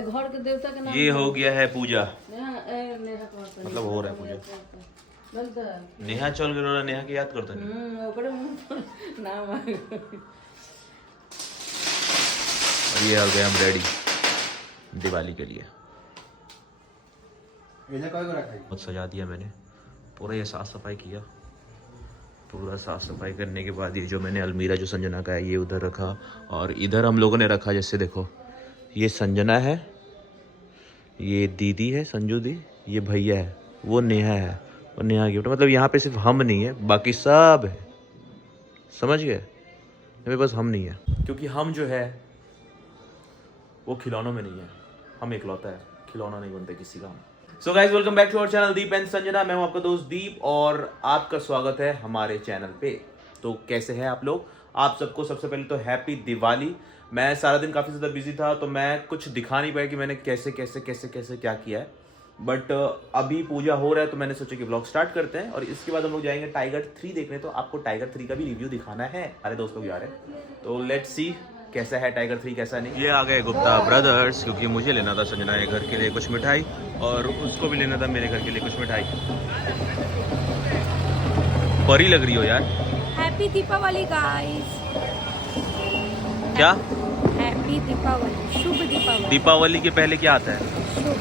घर के देवता के नाम ये हो गया है पूजा, नेहा मतलब हो रहा है पूजा। नेहा चल गया, नेहा की याद करता नहीं। ओकरे नाम और ये हो गया हम रेडी दिवाली के लिए। बहुत सजा दिया मैंने, पूरा ये साफ सफाई किया। पूरा साफ सफाई करने के बाद ये जो मैंने अलमीरा जो संजना का है ये उधर रखा, और इधर हम लोगों ने रखा, जैसे देखो ये संजना है, ये दीदी है संजू दी, ये भैया है, वो नेहा है, और नेहा गिफ्ट। मतलब यहाँ पे सिर्फ हम नहीं है, बाकी सब है, समझ गए? यहाँ पे बस हम नहीं है, क्योंकि हम जो है वो खिलौनों में नहीं है, हम इकलौता है, खिलौना नहीं बनता किसी का। So guys welcome back to our channel Deep and Sanjana. मैं हूं आपका दोस्त दीप और आपका स्वागत है हमारे चैनल पे। तो कैसे हैं आप लोग? आप सबको सबसे पहले तो हैप्पी दिवाली। मैं सारा दिन काफ़ी ज़्यादा बिजी था तो मैं कुछ दिखा नहीं पाया कि मैंने कैसे कैसे कैसे कैसे क्या किया है, बट अभी पूजा हो रहा है तो मैंने सोचा कि ब्लॉग स्टार्ट करते हैं। और इसके बाद हम लोग जाएंगे टाइगर 3 देखने, तो आपको टाइगर 3 का भी रिव्यू दिखाना है। हमारे दोस्त लोग जा रहे हैं, तो लेट्स सी कैसा है टाइगर 3 कैसा नहीं। ये आ गए गुप्ता ब्रदर्स, क्योंकि मुझे लेना था संजना के घर के लिए कुछ मिठाई, और उसको भी लेना था मेरे घर के लिए कुछ मिठाई। परी लग रही हो यार। Happy Deepavali guys. क्या हैप्पी दीपावली, शुभ दीपावली। दीपावली के पहले क्या आता है? शुभ।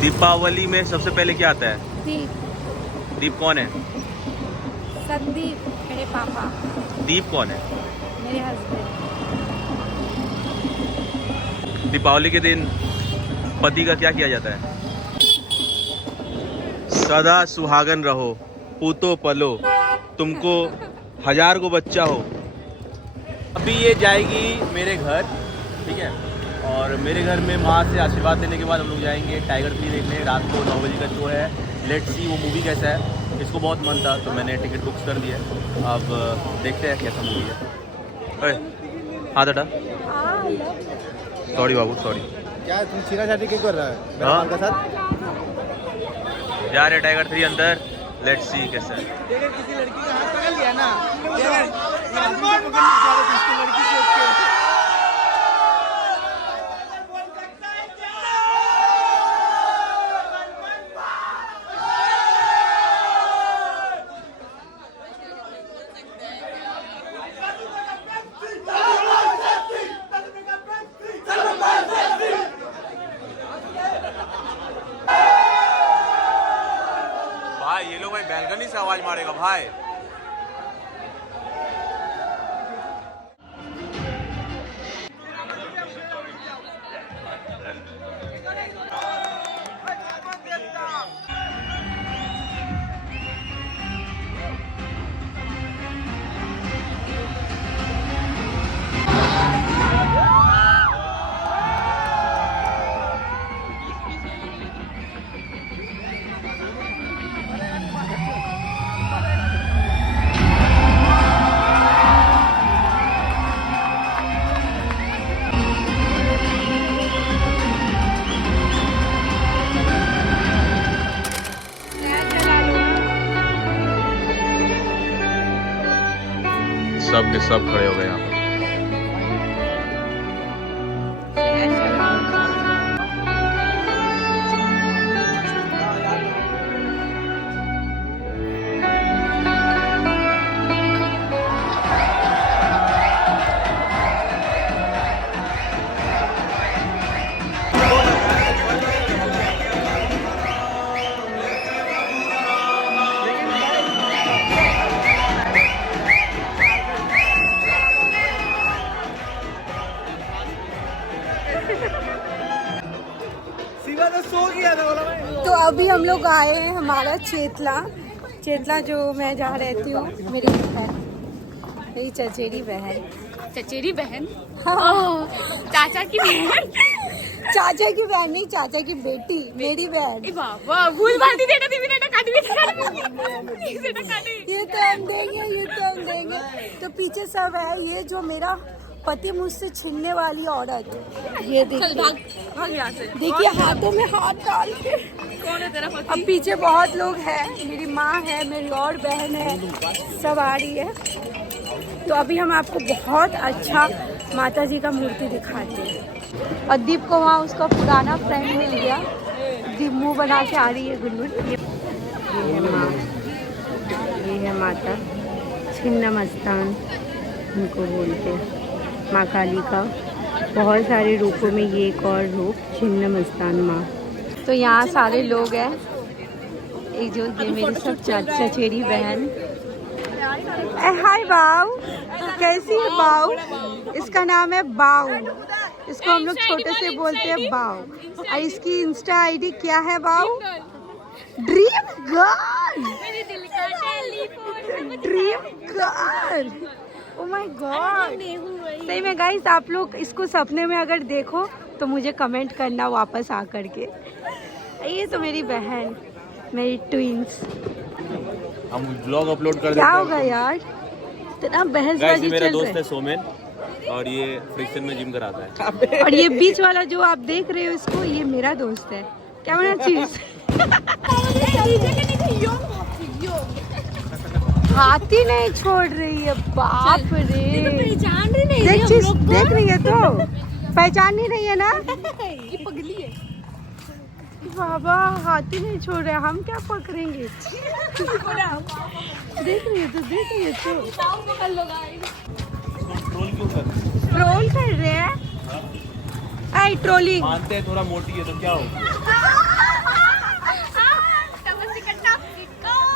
दीपावली में सबसे पहले क्या आता है? दीप। दीप कौन है? संदीप मेरे पापा। दीप कौन है? मेरे हस्बैंड। दीपावली के दिन पति का क्या किया जाता है? सदा सुहागन रहो, पूतो पलो, तुमको 1000 को बच्चा हो। अभी ये जाएगी मेरे घर, ठीक है, और मेरे घर में माँ से आशीर्वाद देने के बाद हम लोग जाएंगे टाइगर 3 देखने। रात को 9 बजे का शो है। लेट्स सी वो मूवी कैसा है। इसको बहुत मन था तो मैंने टिकट बुक कर दिया। अब देखते हैं कैसा मूवी है। हाँ दादा, सॉरी बाबू सॉरी। क्या तुम छीना छाटी क्यों कर रहा है हाँ? के साथ जा रहे टाइगर 3 अंदर, लेट्स सी कैसा है। किसी लड़की का हाथ पकड़ लिया ना, लड़की से भाई ये लोग भाई बैलकनी से आवाज मारेगा भाई। सब के सब खड़े हो गए यहाँ पे। तो अभी हम लोग आए हैं हमारा चेतला जो मैं जहाँ रहती हूँ, मेरी बहन, मेरी चचेरी बहन। हाँ। चाचा की बहन। चाचा की बहन नहीं, चाचा की बेटी, मेरी बहन। बाबा भूल भाती ये तो हम देंगे। तो पीछे सब है, ये जो मेरा पति मुझसे छीनने वाली औरत, ये देखिए हाथों में हाथ डाल के। कौन है तेरा पति? अब पीछे बहुत लोग हैं, मेरी माँ है, मेरी और बहन है, सब आ रही है। तो अभी हम आपको बहुत अच्छा माता जी का मूर्ति दिखाते हैं। और दीप को वहाँ उसका पुराना फ्रेंड मिल गया। दीप मुंह बना के आ रही है गुनगुन। ये है माँ, ये है माता छिन्नमस्तान उनको बोलते हैं, माँ काली का बहुत सारे रूपों में ये एक और रूप छिन्नमस्तान माँ। तो यहाँ सारे लोग हैं, एक जो ये मेरी सब चचेरी बहन। हाय बाऊ, कैसी है बाऊ? इसका नाम है बाऊ, इसको हम लोग छोटे से बोलते हैं बाऊ। और इसकी इंस्टा आईडी क्या है बाऊ? Dream girl, dream girl. Oh my God, सही में गाइस, आप लोग इसको सपने में अगर देखो तो मुझे कमेंट करना वापस आ करके। ये तो मेरी बहन, मेरी ट्विंस। हम ब्लॉग अपलोड कर देते क्या हैं। होगा यार, इतना गाइस, बहसबाजी ये मेरा चल दोस्त रहा है सोमेन और ये फ्रिक्शन में जिम कराता है। है। और ये बीच वाला जो आप देख रहे हो इसको, ये मेरा दोस्त है। क्या बना चीज? हाथी नहीं छोड़ रही है, बाप रे। पहचान रही नहीं देख चीज देख रही है, तो पहचान नहीं रही है ना? ये पगली है। बाबा हाथी नहीं छोड़ रहे, हम क्या पकड़ेंगे? देख रही है तो, देख रही है तो। पकड़ लो गाइस। ट्रोल कर रहे हैं। आई ट्रोलिंग। मानते हैं थोड़ा मोटी है तो क्या हो,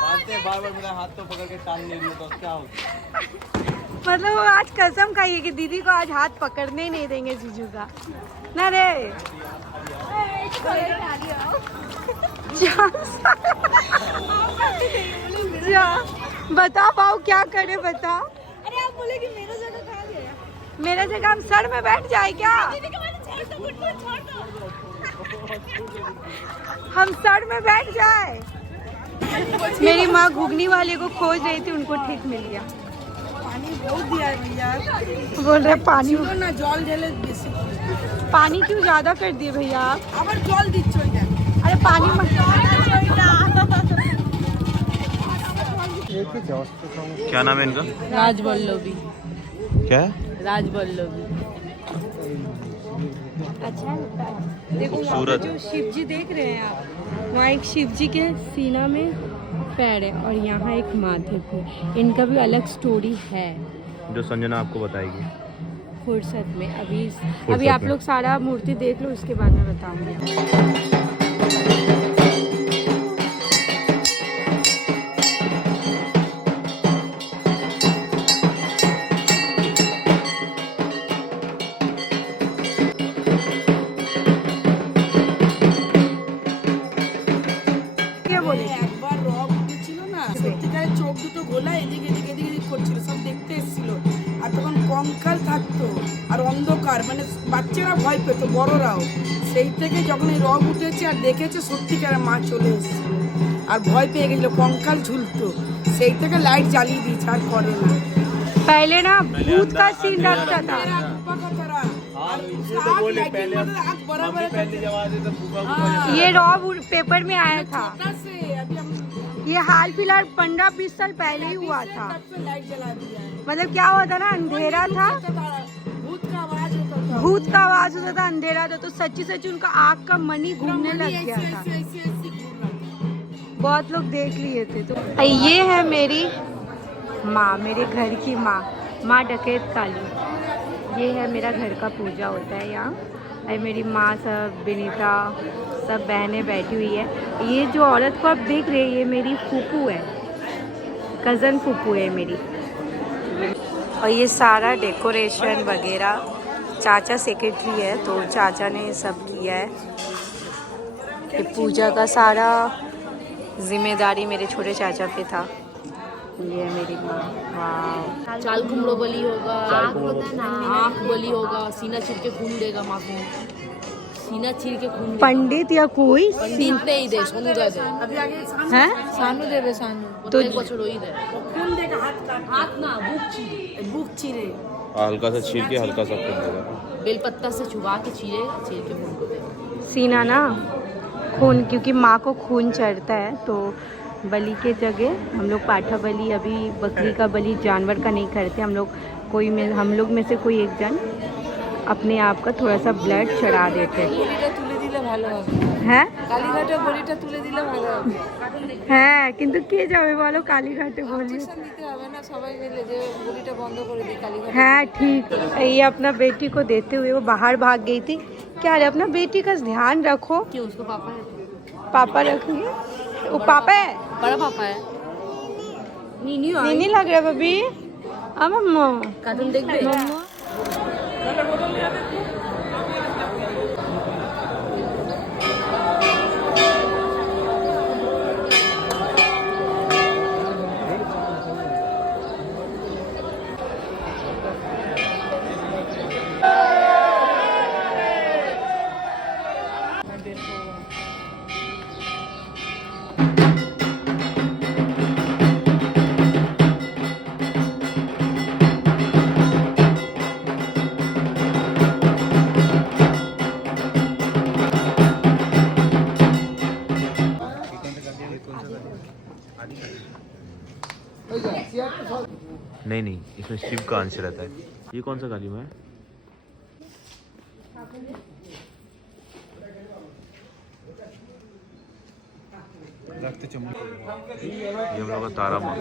मानते हैं बार बार मेरा हाथ तो पकड़ के टांग ले रही हो तो क्या हो। मतलब वो आज कसम खाई है कि दीदी को आज हाथ पकड़ने ही नहीं देंगे जीजू का ना रे। जा बता पाओ क्या करे, बता। अरे आप बोले कि मेरा जगह कहाँ गया? मेरा जगह हम सर में बैठ जाए क्या? हम सर में बैठ जाए। मेरी माँ घुगनी वाले को खोज रही थी, उनको ठीक मिल गया। पानी बहुत दिया है भैया। बोल रहे पानी ना जल ढेले बेसी। पानी क्यों ज्यादा कर दिए भैया आप? আবার জল দিচ্ছ এটা। अरे पानी मत। क्या नाम है इनका? राजवल्लभी। क्या? राजवल्लभी। अच्छा लगता है। देखो वहाँ पे खूबसूरत। जो शिव जी देख रहे हैं आप, वहाँ एक शिव जी के सीना में पैर है और यहाँ एक माथे पे। इनका भी अलग स्टोरी है, जो संजना आपको बताएगी फुर्सत में। अभी फुर्सत आप में। लोग सारा मूर्ति देख लो, उसके बाद मैं बताऊंगी। क्या बोले? একবার রব উঠেছিল না, সত্যিকারের চোখ দুটো গোলা এদিকে এদিকে এদিকে এদিকে করছিল, সব দেখতে এসেছিল। আর তখন কঙ্কাল থাকতো আর অন্ধকার, মানে বাচ্চারা ভয় পেত, বড়রাও। সেই থেকে যখন এই রব উঠেছে আর দেখেছে সত্যিকারের মা চলে এসেছিল আর ভয় পেয়ে গেছিল, কঙ্কাল ঝুলতো। সেই থেকে লাইট জ্বালিয়ে দিয়েছে, আর করে না। पहले ना भूत का सीन रखता था। ये रॉब पेपर में आया था। ये हाल फिलहाल 15-20 साल पहले ही हुआ था। लाइट जला दिया है। मतलब क्या हुआ था ना, अंधेरा था, भूत का आवाज होता था। भूत का आवाज होता था, अंधेरा था, तो सच्ची सच्ची उनका आँख का मनी घूमने लग गया था। ऐसे ऐसे ऐसे घूम रहा था। बहुत लोग देख लिए थे। तो ये है मेरी माँ, मेरे घर की माँ, माँ डकैत काली। ये है मेरा घर का पूजा होता है यहाँ। और मेरी माँ सब, विनीता सब बहनें बैठी हुई है। ये जो औरत को आप देख रहे हैं, ये मेरी फूफू है, कज़न फूफू है मेरी। और ये सारा डेकोरेशन वगैरह चाचा सेक्रेटरी है, तो चाचा ने सब किया है। ये पूजा का सारा जिम्मेदारी मेरे छोटे चाचा पे था। ये है मेरी माँ। वाह, चाल कुमड़ो बलि होगा, आँख बलि होगा, सीना चीर के खून देगा माँ को, सीना चीर के खून देगा। पंडित या कोई पंडित नहीं दे, सोनू दे दे, अभी आगे है? सानू दे दे, सानू तो- तो एक बछड़ ही दे, खून देगा, हाथ काट हाथ ना बुक चीरे, बुक चिरे। हल्का सा छील के हल्का सा कर देगा। बेलपत्ता से चुबा के चीरेगा, चीर के खून को देगा। सीना ना खून, क्योंकि माँ को खून चढ़ता है, तो बलि के जगह हम लोग पाठा बलि, अभी बकरी का बलि जानवर का नहीं करते हम लोग। हम लोग में से कोई एक जन अपने आप का थोड़ा सा ब्लड चढ़ा देते हैं। বড়িটা তুলে দিলে ভালো হবে হ্যাঁ কালীঘাটে বড়িটা তুলে দিলে ভালো হবে হ্যাঁ কিন্তু কে যাবে বলো কালীঘাটে বলি অবজেকশন দিতে হবে না সবাই মিলে যে বড়িটা বন্ধ করে দিই কালীঘাটে हाँ ठीक ये अपना बेटी को देते हुए वो बाहर भाग गई थी क्या रे अपना बेटी का ध्यान रखो क्यों उसको पापा है पापा रखेंगे वो पापा है बड़ा पापा है नीनी नहीं लग रहा बबी अम्मा कार्टून देखबे नहीं नहीं, इसमें शिव का अंश रहता है। ये कौन सा काली माँ है? ये हम लोग का तारा माँ।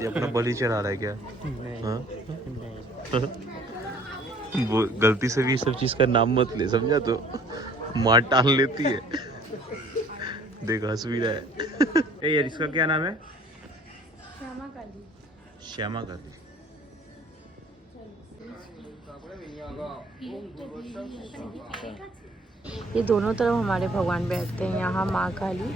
ये अपना बलि चढ़ा रहा है क्या? हाँ? वो गलती से भी सब चीज का नाम मत ले, समझा? तो मार टाल लेती है। देख हंस भी रहा है। ए यार इसका क्या नाम है? श्यामा काली। श्यामा काली। ये दोनों तरफ हमारे भगवान बैठते हैं, यहाँ माँ काली,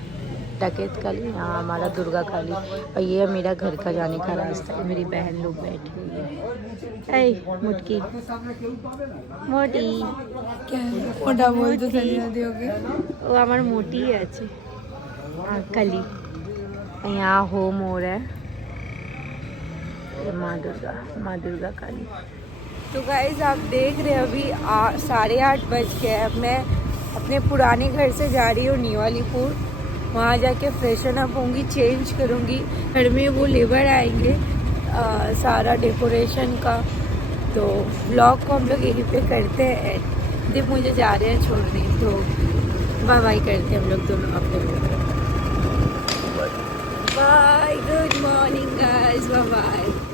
डकैत काली, यहाँ हमारा दुर्गा काली, और ये है मेरा घर का जाने का रास्ता। मेरी बहन लोग बैठी हुई है। ऐ मुटकी मोटी क्या मोटा बोल तो वो हमार मोटी है अच्छी। हाँ काली, यहाँ होम हो रहा है। माँ दुर्गा काली। तो गाइज आप देख रहे हैं अभी 8:30 बज गए। अब मैं अपने पुराने घर से जा रही हूँ न्यूअलीपुर। वहाँ जाके फ्रेशन अप होंगी, चेंज करूँगी। घर में वो लेबर आएंगे सारा डेकोरेशन का, तो व्लॉग को हम लोग यहीं पे करते हैं। दीप मुझे जा रहे हैं छोड़ने, तो बाय बाय करते हैं हम लोग दोनों अपने। Bye, good morning guys, bye bye.